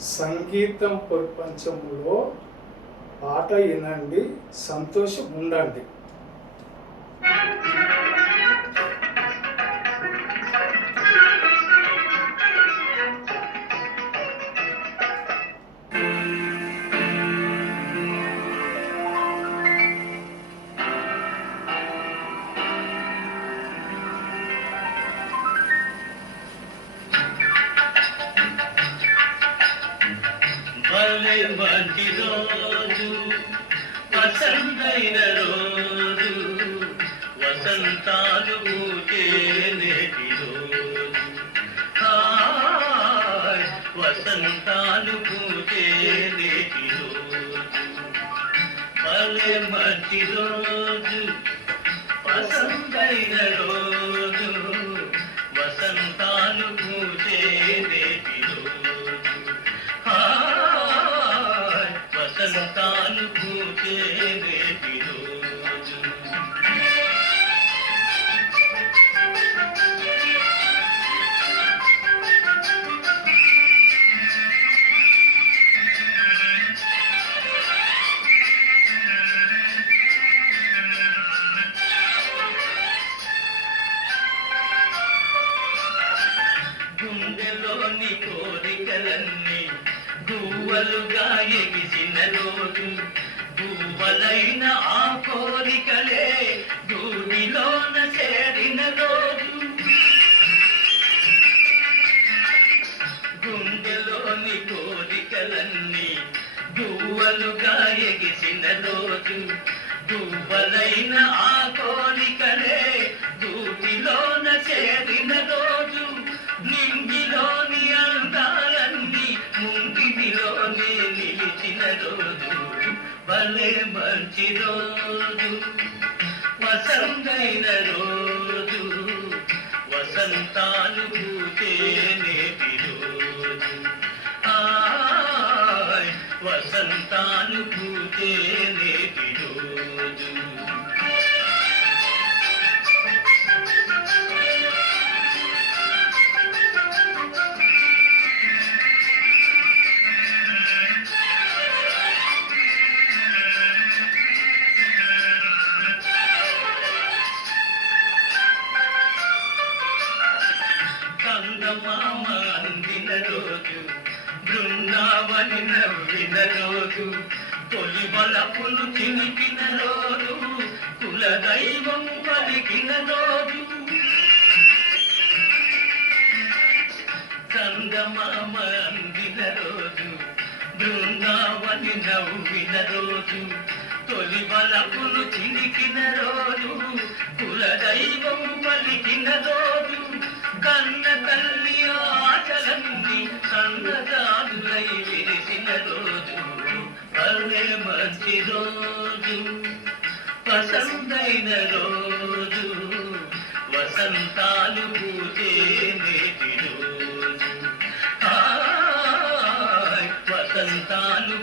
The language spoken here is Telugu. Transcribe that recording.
సంగీతం ప్రపంచంలో పాట వినండి, సంతోషం ఉండండి. భలే మంచి రోజు, వసంతైన రోజు, వసంతాలు పూచే నేటి రోజు. హాయ్ వసంతాలు పూచే నేటి రోజు. భలే మంచి రోజు, వసంతైన రోజు, వసంతాలు పూచే నేటి రోజు. వసంతాలు పూచే నేటి రోజు. గుండెలోని కోరికలన్నీ గువ్వలుగా ఎగిసిన రోజు, గువ్వలైన ఆ కోరికలే భూమిలోన చేరిన రోజు. గుండెలోని కోరికలన్నీ గువ్వలుగా ఎగిసిన రోజు, గువ్వలైన ఆ కోరికలే భూమిలోన చేరిన రోజు. నింగిలోని అందాలన్నీ ముంగిటిలోనే నిలిచిన రోజు. భలే మంచి రోజు, వసంతైన రోజు, వసంతాలు పూచే నేటి రోజు. హాయ్ వసంతాలు పూచే నేటి రోజు. చందమామ అందిన రోజు, బృందావని నవ్విన రోజు, తొలి వలపులు చినికిన రోజు, కులదైవం పలికిన రోజు. చందమామ అందిన రోజు, బృందావని నవ్విన రోజు, తొలి వలపులు చినికిన రోజు, కులదైవం పలికిన రోజు. కన్న తల్లి ఆచలన్నీ సన్నజాజులై విరిసిన రోజు. భలే మంచి రోజు, వసంతైన రోజు, వసంతాలు పూచే నేటి రోజు. హాయ్ వసంతాలు